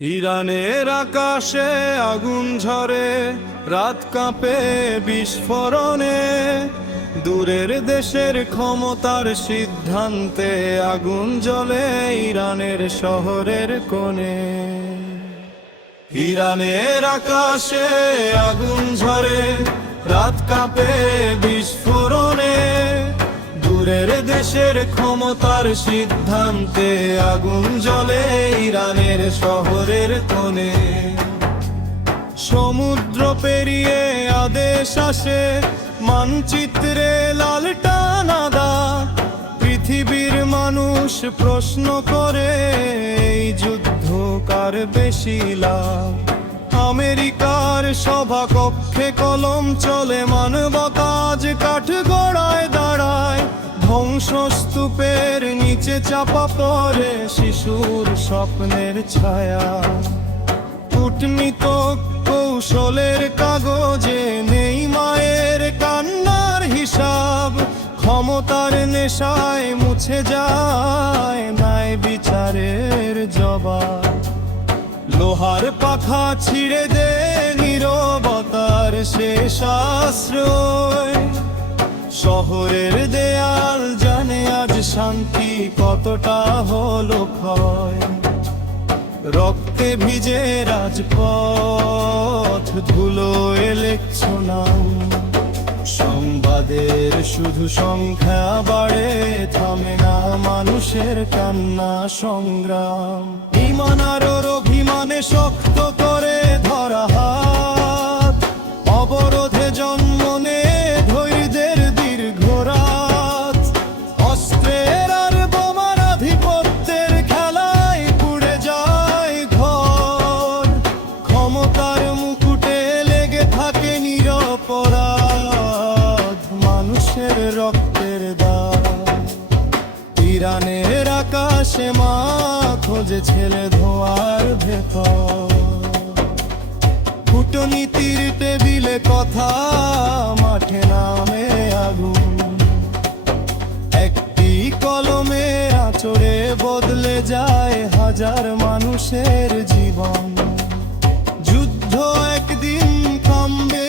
ইরানের আকাশে আগুন ঝরে, রাত কাঁপে বিস্ফোরণে। দূরের দেশের ক্ষমতার সিদ্ধান্তে আগুন জ্বলে ইরানের শহরের কোণে। ইরানের আকাশে আগুন ঝরে, রাত কাঁপে বিস্ফোরণে। দূরের দেশের ক্ষমতার সিদ্ধান্তে আগুন জ্বলে ইরানের শহরের কোণে। সমুদ্র পেরিয়ে আদেশ আসে, মানচিত্রে লাল টানাদা। পৃথিবীর মানুষ প্রশ্ন করে, এই যুদ্ধ কার বেশি লাভ? আমেরিকার সভাকক্ষে কলম চলে, মানবতা আজ কাঠগড়ায় দাঁড়ায়। ধ্বংসস্তূপের নিচে চাপা পড়ে শিশুর স্বপ্নের ছায়া। কূটনীতিক কৌশলের কাগজে নেই মায়ের কান্নার হিসাব। ক্ষমতার নেশায় মুছে যায় ন্যায় বিচারের জবাব। লোহার পাখা ছিঁড়ে দে নীরবতার শেষ আশ্রয়। শহরের দেয়াল জানে আজ শান্তি কতটা হলো ক্ষয়। রক্তে ভিজে রাজপথ, ধুলোয় লেখছো নাম। সংবাদের শুধু সংখ্যা বাড়ে, থামে না মানুষের কান্না সংগ্রাম। ইমান আর অভিমানে শক্ত করে ধরা হাত, অবরোধে জন্ম নে ধৈর্যের দীর্ঘ রাত। অস্ত্রের আর বোমার আধিপত্যের খেলায় পুড়ে যায় ঘর। ক্ষমতার মুকুটে লেগে থাকে নিরপরাধ মানুষের রক্তের দাগ। ইরানের আকাশে মা খোঁজে ছেলে ধোঁয়ার ভেতর। কূটনীতির টেবিলে কথা, মাঠে নামে আগুন। একটি কলমে আঁচড়ে বদলে যায় হাজার মানুষের জীবন। যুদ্ধ একদিন থামবে